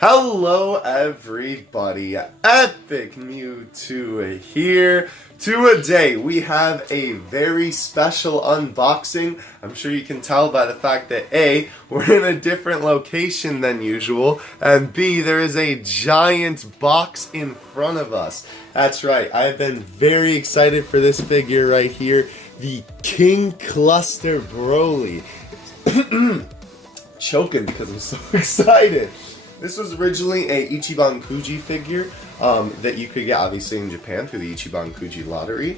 Hello everybody, Epic Mewtwo here. Today we have a very special unboxing. I'm sure you can tell by the fact that A, we're in a different location than usual, and B, there is a giant box in front of us. That's right, I've been very excited for this figure right here, the King Cluster Broly. Choking because I'm so excited. This was originally a Ichiban Kuji figure that you could get obviously in Japan through the Ichiban Kuji lottery.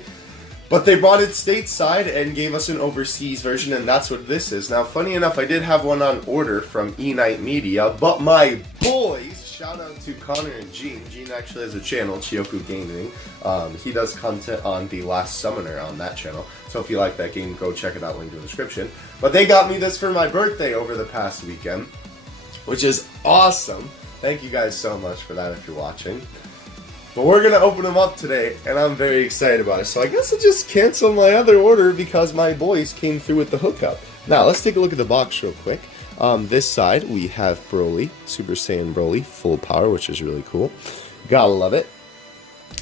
But they brought it stateside and gave us an overseas version, and that's what this is. Now, funny enough, I did have one on order from E-Night Media, but my boys, shout out to Connor and Gene. Gene actually has a channel, Chioku Gaming. He does content on The Last Summoner on that channel. So if you like that game, go check it out, link in the description. But they got me this for my birthday over the past weekend, which is awesome. Thank you guys so much for that if you're watching. But we're going to open them up today, and I'm very excited about it. So I guess I'll just cancel my other order because my boys came through with the hookup. Now, let's take a look at the box real quick. This side, we have Broly, Super Saiyan Broly, full power, which is really cool. Gotta love it.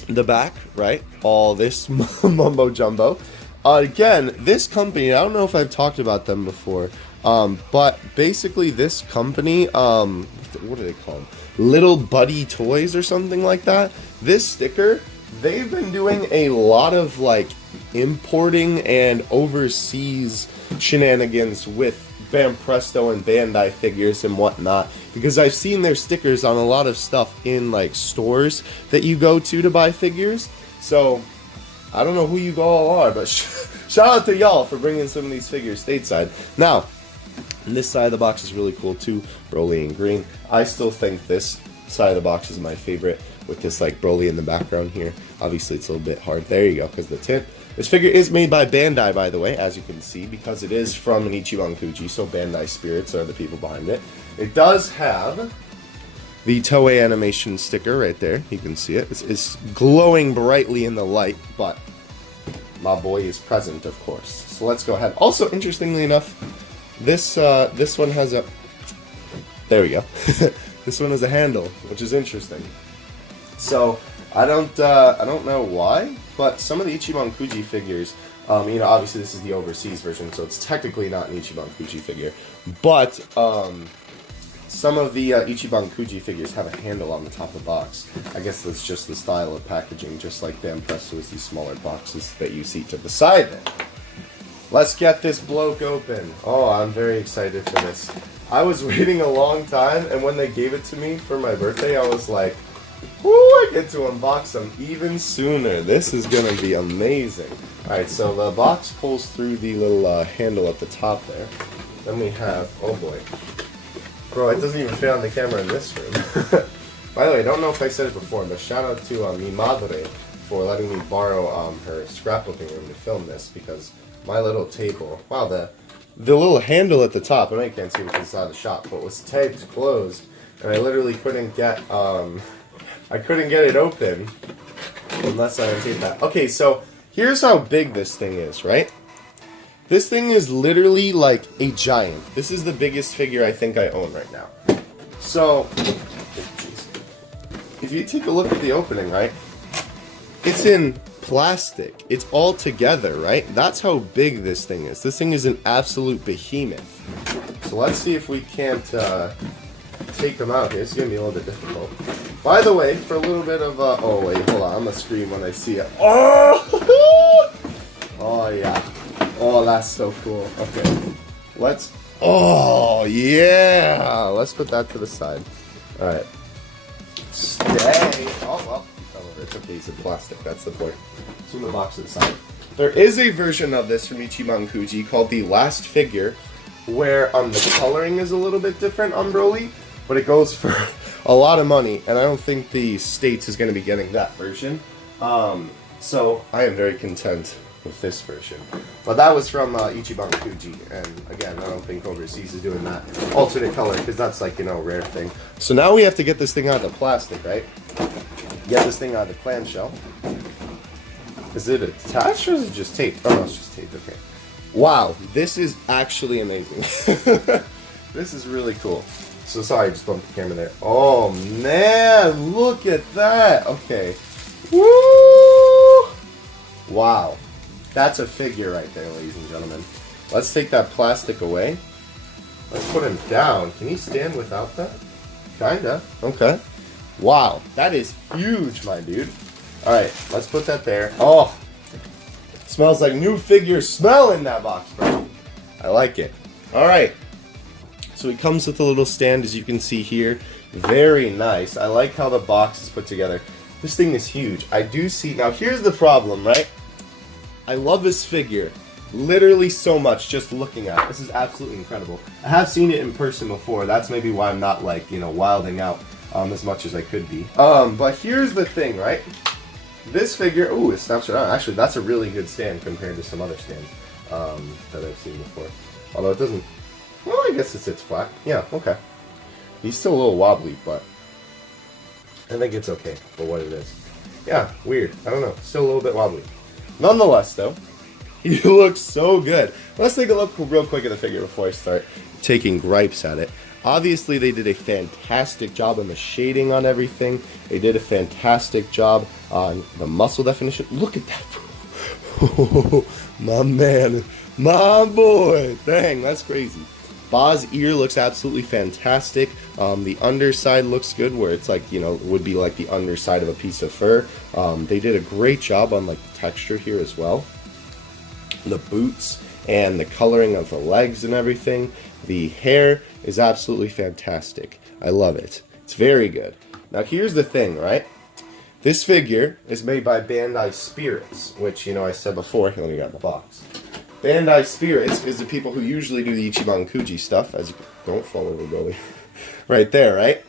The back, right? All this mumbo jumbo. Again, this company, I don't know if I've talked about them before, but basically this company, what are they called? Little Buddy Toys or something like that. This sticker, they've been doing a lot of like importing and overseas shenanigans with Bam Presto and Bandai figures and whatnot, because I've seen their stickers on a lot of stuff in like stores that you go to buy figures. So I don't know who you all are, but shout out to y'all for bringing some of these figures stateside. Now, this side of the box is really cool too, Broly in green. I still think this side of the box is my favorite, with this like Broly in the background here. Obviously it's a little bit hard, there you go, because the tint. This figure is made by Bandai, by the way, as you can see, because it is from an Ichiban Kuji, so Bandai Spirits are the people behind it. It does have the Toei animation sticker right there, you can see it. It's glowing brightly in the light, but my boy is present, of course. So let's go ahead. Also, interestingly enough, this one has a, there we go. This one has a handle, which is interesting. So I don't know why, but some of the Ichiban Kuji figures, you know, obviously this is the overseas version, so it's technically not an Ichiban Kuji figure, but some of the Ichiban Kuji figures have a handle on the top of the box. I guess that's just the style of packaging, just like Bam Presto is these smaller boxes that you see to the side there. Let's get this bloke open. Oh, I'm very excited for this. I was waiting a long time, and when they gave it to me for my birthday, I was like, whoo, I get to unbox them even sooner. This is going to be amazing. Alright, so the box pulls through the little handle at the top there. Then we have, oh boy. Bro, it doesn't even fit on the camera in this room. By the way, I don't know if I said it before, but shout out to mi madre for letting me borrow her scrapbooking room to film this, because my little table, wow, the little handle at the top, I know you can't see because it's out of the shop, but was taped closed, and I literally couldn't get it open unless I untaped that. Okay, so here's how big this thing is, right? This thing is literally like a giant. This is the biggest figure I think I own right now. So, if you take a look at the opening, right? It's in plastic. It's all together, right? That's how big this thing is. This thing is an absolute behemoth. So let's see if we can't take them out here. It's going to be a little bit difficult. By the way, for a little bit of oh wait, hold on. I'm going to scream when I see it. Oh! Oh yeah. Oh, that's so cool. Okay. Let's, oh yeah! Let's put that to the side. Alright. Stay. Oh, well. It's okay, it's in plastic, that's the point. It's in the box inside. There is a version of this from Ichiban Kuji called The Last Figure, where the coloring is a little bit different on Broly, but it goes for a lot of money, and I don't think the States is going to be getting that version. So I am very content with this version. But that was from Ichiban Kuji, and again, I don't think overseas is doing that alternate color, because that's like, you know, a rare thing. So now we have to get this thing out of the plastic, right? Get this thing out of the clamshell. Is it attached or is it just taped? Oh no, it's just taped, okay. Wow, this is actually amazing. This is really cool. So sorry, I just bumped the camera there. Oh man, look at that. Okay. Woo! Wow. That's a figure right there, ladies and gentlemen. Let's take that plastic away. Let's put him down. Can he stand without that? Kinda. Okay. Wow. That is huge, my dude. Alright, let's put that there. Oh! Smells like new figure smell in that box, bro. I like it. Alright. So it comes with a little stand, as you can see here. Very nice. I like how the box is put together. This thing is huge. I do see... Now, here's the problem, right? I love this figure literally so much just looking at it. This is absolutely incredible. I have seen it in person before. That's maybe why I'm not, like, you know, wilding out as much as I could be. But here's the thing, right? This figure... Ooh, it snaps around. Actually, that's a really good stand compared to some other stands that I've seen before. Although it doesn't... Well, I guess it sits flat. Yeah, okay. He's still a little wobbly, but I think it's okay for what it is. Yeah, weird. I don't know. Still a little bit wobbly. Nonetheless, though, he looks so good. Let's take a look real quick at the figure before I start taking gripes at it. Obviously, they did a fantastic job on the shading on everything. They did a fantastic job on the muscle definition. Look at that. Oh, my man. My boy. Dang, that's crazy. Baa's ear looks absolutely fantastic. The underside looks good, where it's like, you know, would be like the underside of a piece of fur. They did a great job on like the texture here as well. The boots and the coloring of the legs and everything. The hair is absolutely fantastic. I love it. It's very good. Now here's the thing, right? This figure is made by Bandai Spirits, which, you know, I said before. Let me get the box. Bandai Spirits is the people who usually do the Ichiban Kuji stuff, as you don't fall over, Billy. Right there, right?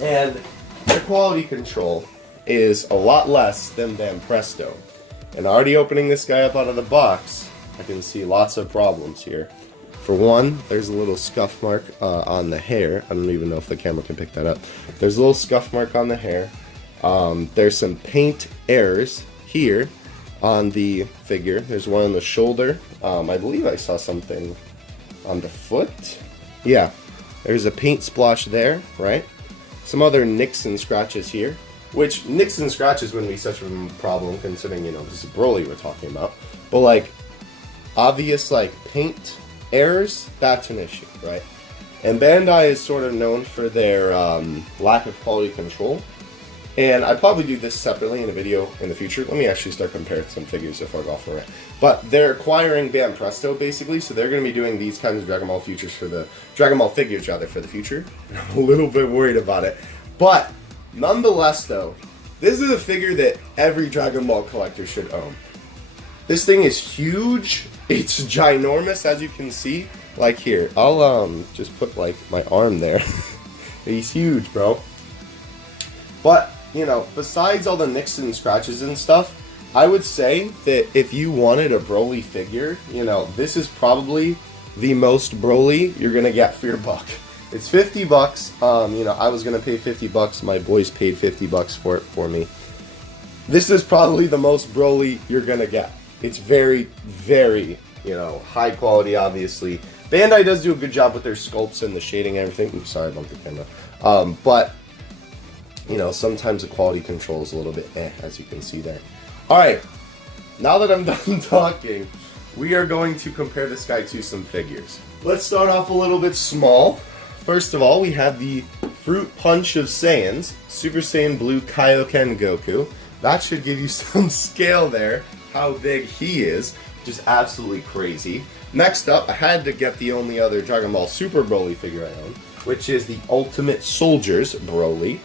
And their quality control is a lot less than Van Presto. And already opening this guy up out of the box, I can see lots of problems here. For one, there's a little scuff mark on the hair. I don't even know if the camera can pick that up. There's a little scuff mark on the hair. There's some paint errors here on the figure. There's one on the shoulder. I believe I saw something on the foot. Yeah, there's a paint splash there, right? Some other nicks and scratches here, which nicks and scratches wouldn't be such a problem considering, you know, this is Broly we're talking about. But like, obvious like paint errors, that's an issue, right? And Bandai is sort of known for their lack of quality control. And I'd probably do this separately in a video in the future. Let me actually start comparing some figures before I go off for it. But they're acquiring Van Presto, basically, so they're going to be doing these kinds of Dragon Ball futures for the... Dragon Ball figures, rather, for the future. I'm a little bit worried about it. But, nonetheless, though, this is a figure that every Dragon Ball collector should own. This thing is huge. It's ginormous, as you can see. Like, here, I'll just put, like, my arm there. He's huge, bro. But... you know, besides all the nicks and scratches and stuff, I would say that if you wanted a Broly figure, you know, this is probably the most Broly you're gonna get for your buck. It's 50 bucks. You know, I was gonna pay 50 bucks. My boys paid 50 bucks for it for me. This is probably the most Broly you're gonna get. It's very, very, you know, high quality, obviously. Bandai does do a good job with their sculpts and the shading and everything. Oops, sorry about the camera. But you know, sometimes the quality control is a little bit as you can see there. Alright, now that I'm done talking, we are going to compare this guy to some figures. Let's start off a little bit small. First of all, we have the Fruit Punch of Saiyans, Super Saiyan Blue Kaioken Goku. That should give you some scale there, how big he is, which is absolutely crazy. Next up, I had to get the only other Dragon Ball Super Broly figure I own, which is the Ultimate Soldiers Broly.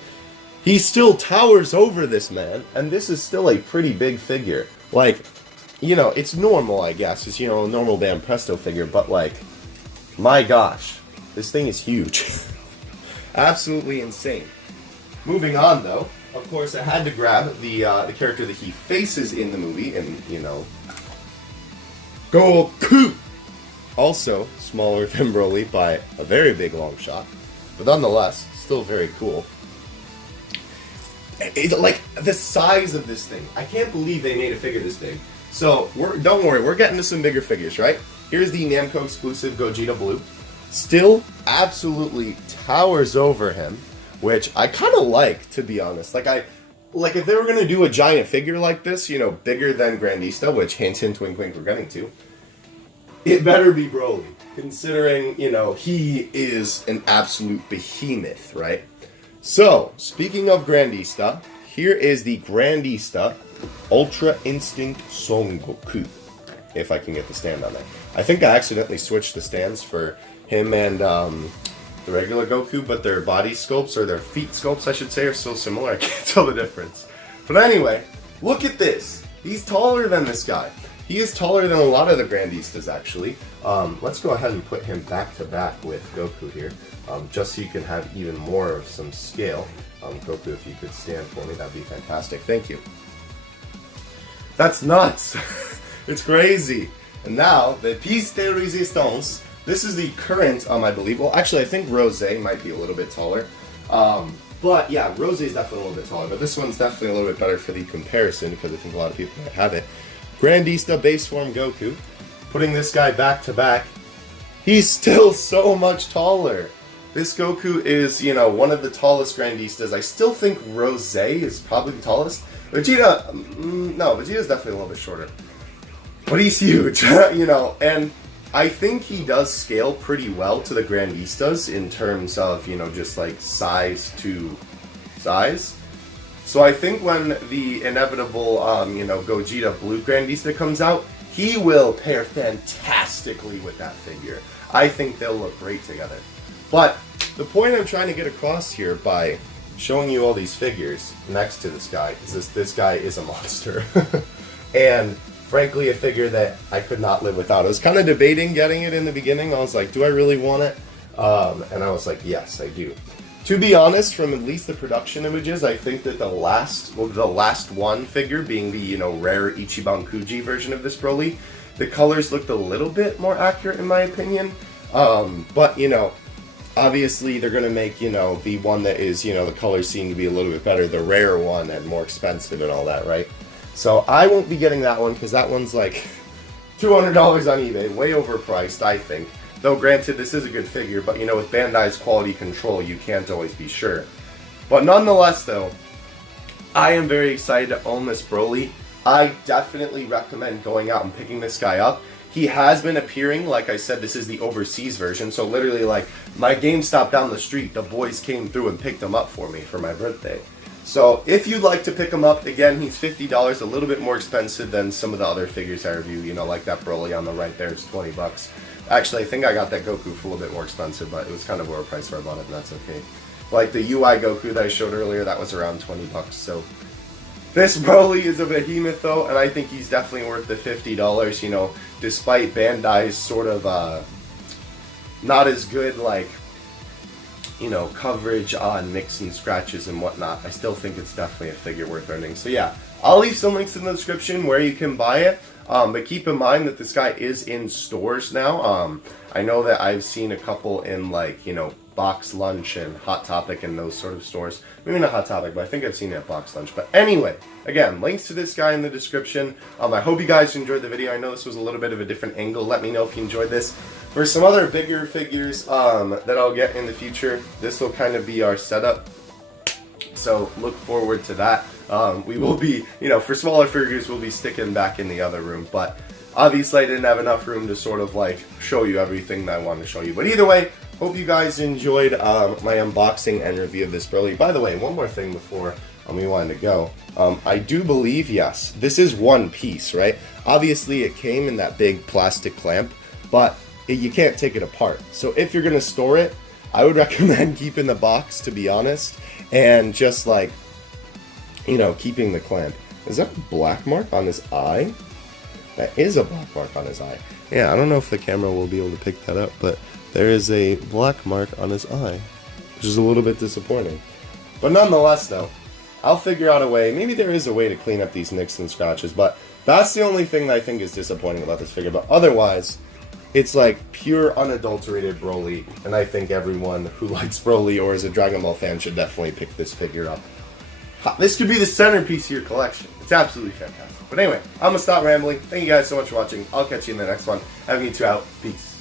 He still towers over this man, and this is still a pretty big figure. Like, you know, it's normal, I guess. It's, you know, a normal Van Presto figure, but like, my gosh, this thing is huge. Absolutely insane. Moving on, though, of course, I had to grab the character that he faces in the movie, and, you know, Goku! Also, smaller than Broly by a very big long shot, but nonetheless, still very cool. Like, the size of this thing. I can't believe they made a figure this big. So, don't worry, we're getting to some bigger figures, right? Here's the Namco exclusive Gogeta Blue. still absolutely towers over him, which I kind of like, to be honest. Like if they were going to do a giant figure like this, you know, bigger than Grandista, which hint, hint, wink, wink, we're getting to, it better be Broly, considering, you know, he is an absolute behemoth, right? So, speaking of Grandista, here is the Grandista Ultra Instinct Son Goku, if I can get the stand on there. I think I accidentally switched the stands for him and the regular Goku, but their body sculpts, or their feet sculpts, I should say, are so similar, I can't tell the difference. But anyway, look at this. He's taller than this guy. He is taller than a lot of the Grandistas, actually. Let's go ahead and put him back to back with Goku here, just so you can have even more of some scale. Goku, if you could stand for me, that'd be fantastic. Thank you. That's nuts. It's crazy. And now, the piece de resistance. This is the current, I believe. Well, actually, I think Rose might be a little bit taller. But yeah, Rose is definitely a little bit taller. But this one's definitely a little bit better for the comparison, because I think a lot of people might have it. Grandista base form Goku. Putting this guy back to back. He's still so much taller. This Goku is, you know, one of the tallest Grandistas. I still think Rose is probably the tallest. Vegeta, no, Vegeta's definitely a little bit shorter. But he's huge, you know, and I think he does scale pretty well to the Grandistas in terms of, you know, just like size to size. So I think when the inevitable, you know, Gogeta Blue Grandista comes out, he will pair fantastically with that figure. I think they'll look great together. But the point I'm trying to get across here by showing you all these figures next to this guy is this guy is a monster. And frankly, a figure that I could not live without. I was kind of debating getting it in the beginning. I was like, do I really want it? And I was like, yes, I do. To be honest, from at least the production images, I think that the last one figure, being the, you know, rare Ichiban Kuji version of this Broly, the colors looked a little bit more accurate in my opinion. But, you know, obviously they're going to make, you know, the one that is, you know, the colors seem to be a little bit better, the rare one, and more expensive and all that, right? So I won't be getting that one, because that one's like $200 on eBay, way overpriced, I think. Though granted, this is a good figure, but you know, with Bandai's quality control, you can't always be sure. But nonetheless though, I am very excited to own this Broly. I definitely recommend going out and picking this guy up. He has been appearing, like I said, this is the overseas version, so literally like my GameStop down the street, the boys came through and picked him up for me for my birthday. So if you'd like to pick him up, again, he's $50, a little bit more expensive than some of the other figures I review, you know, like that Broly on the right there, it's 20 bucks. Actually, I think I got that Goku for a little bit more expensive, but it was kind of overpriced where I bought it, and that's okay. Like the UI Goku that I showed earlier, that was around 20 bucks, so. This Broly is a behemoth though, and I think he's definitely worth the $50, you know, despite Bandai's sort of, not as good, like, you know, coverage on nicks and scratches and whatnot. I still think it's definitely a figure worth earning. So yeah, I'll leave some links in the description where you can buy it. But keep in mind that this guy is in stores now. I know that I've seen a couple in, like, you know, Box Lunch and Hot Topic and those sort of stores. Maybe not Hot Topic, but I think I've seen it at Box Lunch. But anyway, again, links to this guy in the description. I hope you guys enjoyed the video. I know this was a little bit of a different angle. Let me know if you enjoyed this. For some other bigger figures that I'll get in the future, this will kind of be our setup. So look forward to that. We will be, you know, for smaller figures, we'll be sticking back in the other room. But obviously I didn't have enough room to sort of like show you everything that I wanted to show you. But either way, hope you guys enjoyed my unboxing and review of this Pearly. By the way, one more thing before we wanted to go. I do believe, yes, this is one piece, right? Obviously it came in that big plastic clamp, but you can't take it apart. So if you're going to store it, I would recommend keeping the box, to be honest, and just like, you know, keeping the clamp. Is that a black mark on his eye? That is a black mark on his eye. Yeah, I don't know if the camera will be able to pick that up, but there is a black mark on his eye, which is a little bit disappointing. But nonetheless, though, I'll figure out a way. Maybe there is a way to clean up these nicks and scratches, but that's the only thing that I think is disappointing about this figure. But otherwise, it's like pure unadulterated Broly, and I think everyone who likes Broly or is a Dragon Ball fan should definitely pick this figure up. This could be the centerpiece of your collection. It's absolutely fantastic. But anyway, I'm going to stop rambling. Thank you guys so much for watching. I'll catch you in the next one. Having you two out. Peace.